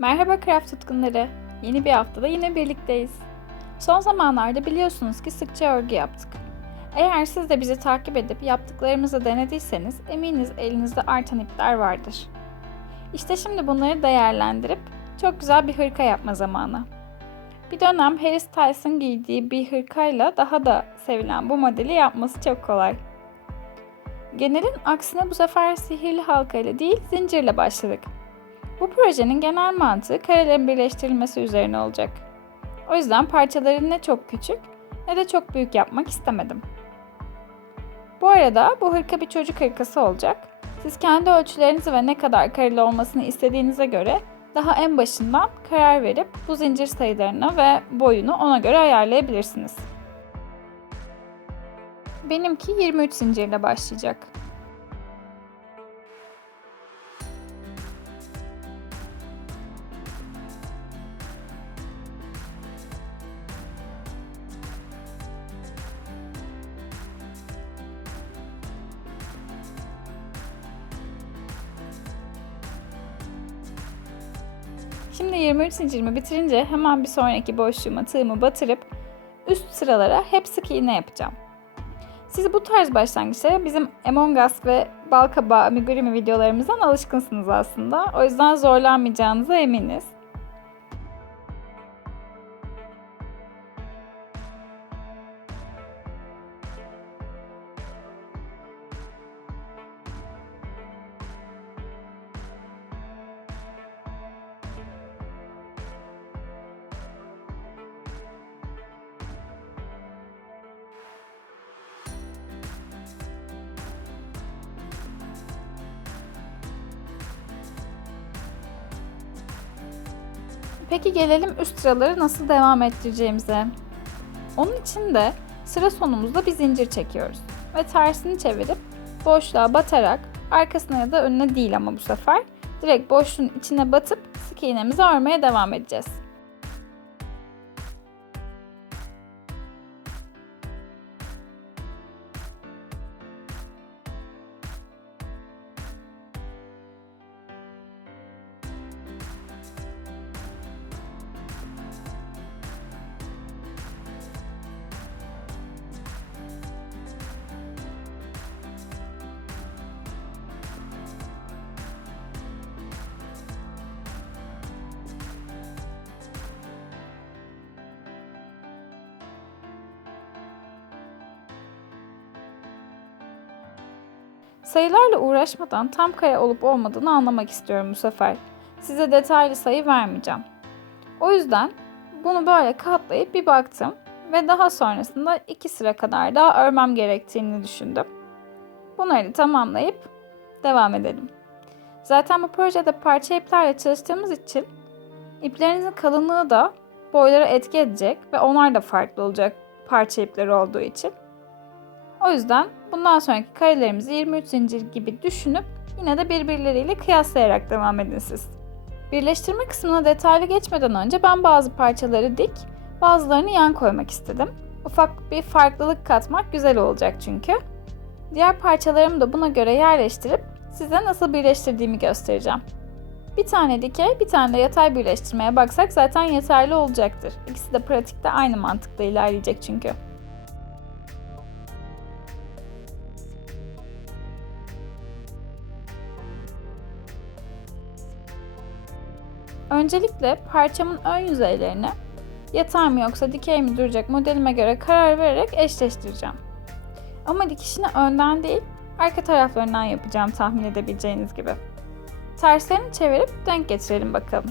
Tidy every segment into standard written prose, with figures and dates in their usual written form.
Merhaba craft tutkunları. Yeni bir haftada yine birlikteyiz. Son zamanlarda biliyorsunuz ki sıkça örgü yaptık. Eğer siz de bizi takip edip yaptıklarımızı denediyseniz eminiz elinizde artan ipler vardır. İşte şimdi bunları değerlendirip çok güzel bir hırka yapma zamanı. Bir dönem Harry Styles'ın giydiği bir hırkayla daha da sevilen bu modeli yapması çok kolay. Genelin aksine bu sefer sihirli halka ile değil zincirle başladık. Bu projenin genel mantığı karelerin birleştirilmesi üzerine olacak. O yüzden parçaları ne çok küçük ne de çok büyük yapmak istemedim. Bu arada bu hırka bir çocuk hırkası olacak. Siz kendi ölçülerinizi ve ne kadar kareli olmasını istediğinize göre daha en başından karar verip bu zincir sayılarını ve boyunu ona göre ayarlayabilirsiniz. Benimki 23 zincirle başlayacak. Şimdi 23 zincirimi bitirince hemen bir sonraki boşluğuma tığımı batırıp üst sıralara hep sık iğne yapacağım. Siz bu tarz başlangıçlara bizim Among Us ve Balkabağı amigurumi videolarımızdan alışkınsınız aslında. O yüzden zorlanmayacağınıza eminiz. Peki gelelim üst sıraları nasıl devam ettireceğimize. Onun için de sıra sonumuzda bir zincir çekiyoruz ve tersini çevirip boşluğa batarak arkasına ya da önüne değil ama bu sefer direkt boşluğun içine batıp sık iğnemizi örmeye devam edeceğiz. Sayılarla uğraşmadan tam kare olup olmadığını anlamak istiyorum bu sefer. Size detaylı sayı vermeyeceğim. O yüzden bunu böyle katlayıp bir baktım ve daha sonrasında 2 sıra kadar daha örmem gerektiğini düşündüm. Bunları tamamlayıp devam edelim. Zaten bu projede parça iplerle çalıştığımız için iplerinizin kalınlığı da boylara etki edecek ve onlar da farklı olacak parça ipleri olduğu için. O yüzden bundan sonraki karelerimizi 23 zincir gibi düşünüp yine de birbirleriyle kıyaslayarak devam edin siz. Birleştirme kısmına detaylı geçmeden önce ben bazı parçaları dik, bazılarını yan koymak istedim. Ufak bir farklılık katmak güzel olacak çünkü. Diğer parçalarımı da buna göre yerleştirip size nasıl birleştirdiğimi göstereceğim. Bir tane dikey, bir tane de yatay birleştirmeye baksak zaten yeterli olacaktır. İkisi de pratikte aynı mantıkla ilerleyecek çünkü. Öncelikle parçamın ön yüzeylerini yatay mı yoksa dikey mi duracak modelime göre karar vererek eşleştireceğim. Ama dikişini önden değil, arka taraflarından yapacağım tahmin edebileceğiniz gibi. Terslerini çevirip denk getirelim bakalım.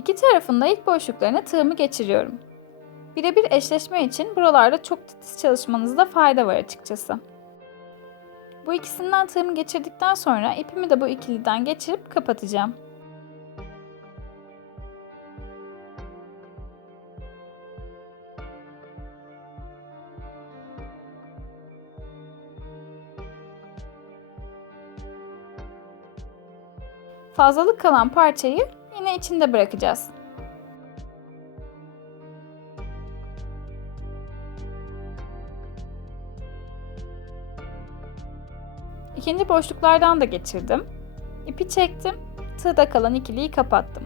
İki tarafında ilk boşluklarına tığımı geçiriyorum. Birebir eşleşme için buralarda çok titiz çalışmanızda fayda var açıkçası. Bu ikisinden tığımı geçirdikten sonra ipimi de bu ikiliden geçirip kapatacağım. Fazlalık kalan parçayı yine içinde bırakacağız. İkinci boşluklardan da geçirdim. İpi çektim, tığda kalan ikiliyi kapattım.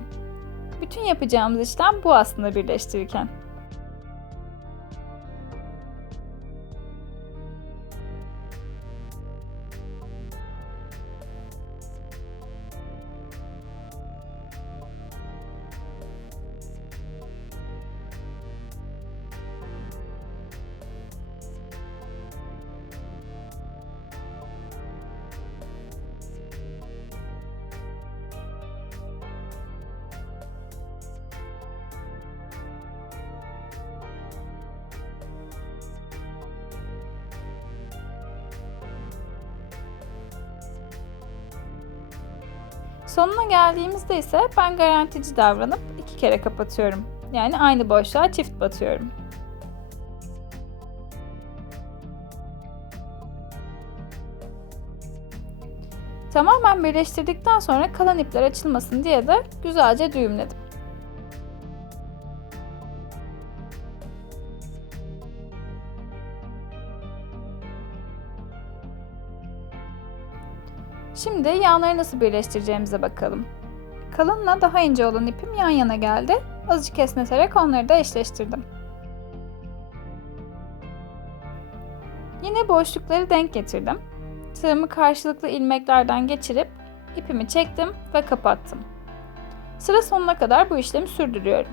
Bütün yapacağımız işlem bu aslında birleştirirken. Sonuna geldiğimizde ise ben garantici davranıp 2 kere kapatıyorum. Yani aynı boşluğa çift batıyorum. Tamamen birleştirdikten sonra kalan ipler açılmasın diye de güzelce düğümledim. Şimdi yanları nasıl birleştireceğimize bakalım. Kalınla daha ince olan ipim yan yana geldi. Azıcık esneterek onları da eşleştirdim. Yine boşlukları denk getirdim. Tığımı karşılıklı ilmeklerden geçirip ipimi çektim ve kapattım. Sıra sonuna kadar bu işlemi sürdürüyorum.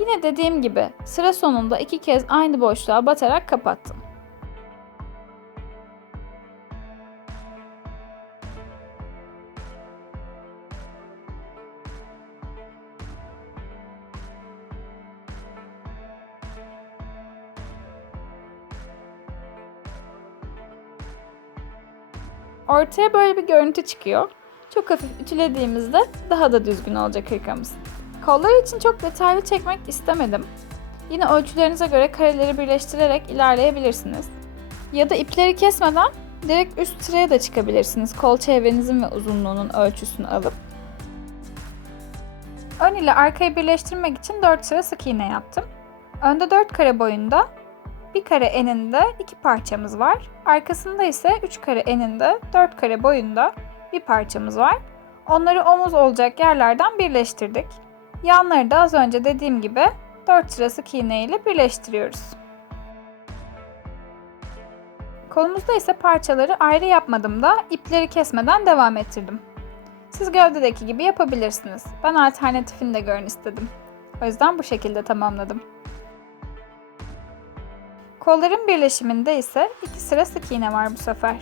Yine dediğim gibi sıra sonunda 2 kez aynı boşluğa batarak kapattım. Ortaya böyle bir görüntü çıkıyor. Çok hafif ütülediğimizde daha da düzgün olacak hırkamız. Kollar için çok detaylı çekmek istemedim. Yine ölçülerinize göre kareleri birleştirerek ilerleyebilirsiniz. Ya da ipleri kesmeden direkt üst sıraya da çıkabilirsiniz. Kol çevrenizin ve uzunluğunun ölçüsünü alıp. Ön ile arkayı birleştirmek için 4 sıra sık iğne yaptım. Önde 4 kare boyunda, 1 kare eninde 2 parçamız var. Arkasında ise 3 kare eninde 4 kare boyunda bir parçamız var. Onları omuz olacak yerlerden birleştirdik. Yanları da az önce dediğim gibi 4 sıra sık iğne ile birleştiriyoruz. Kolumuzda ise parçaları ayrı yapmadım da ipleri kesmeden devam ettirdim. Siz gövdedeki gibi yapabilirsiniz. Ben alternatifini de görün istedim. O yüzden bu şekilde tamamladım. Kolların birleşiminde ise 2 sıra sık iğne var bu sefer.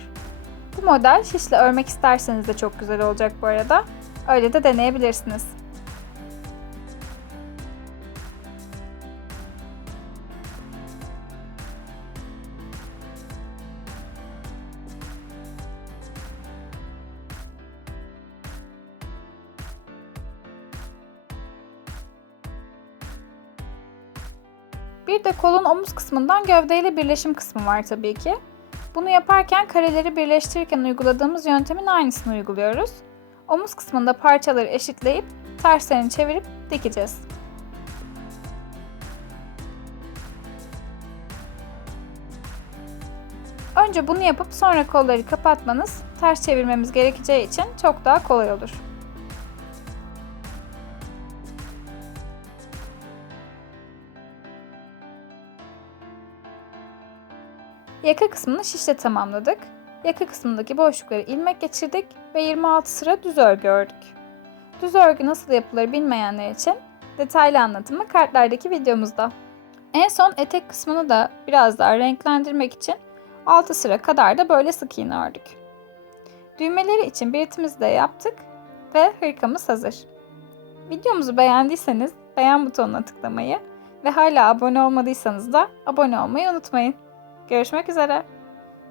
Bu model şişle örmek isterseniz de çok güzel olacak bu arada. Öyle de deneyebilirsiniz. Bir de kolun omuz kısmından gövdeyle birleşim kısmı var tabii ki. Bunu yaparken kareleri birleştirirken uyguladığımız yöntemin aynısını uyguluyoruz. Omuz kısmında parçaları eşitleyip terslerini çevirip dikeceğiz. Önce bunu yapıp sonra kolları kapatmanız ters çevirmemiz gerekeceği için çok daha kolay olur. Yaka kısmını şişle tamamladık. Yaka kısmındaki boşlukları ilmek geçirdik ve 26 sıra düz örgü ördük. Düz örgü nasıl yapılır bilmeyenler için detaylı anlatımı kartlardaki videomuzda. En son etek kısmını da biraz daha renklendirmek için 6 sıra kadar da böyle sık iğne ördük. Düğmeleri için biritimizi de yaptık ve hırkamız hazır. Videomuzu beğendiyseniz beğen butonuna tıklamayı ve hala abone olmadıysanız da abone olmayı unutmayın. Görüşmek üzere.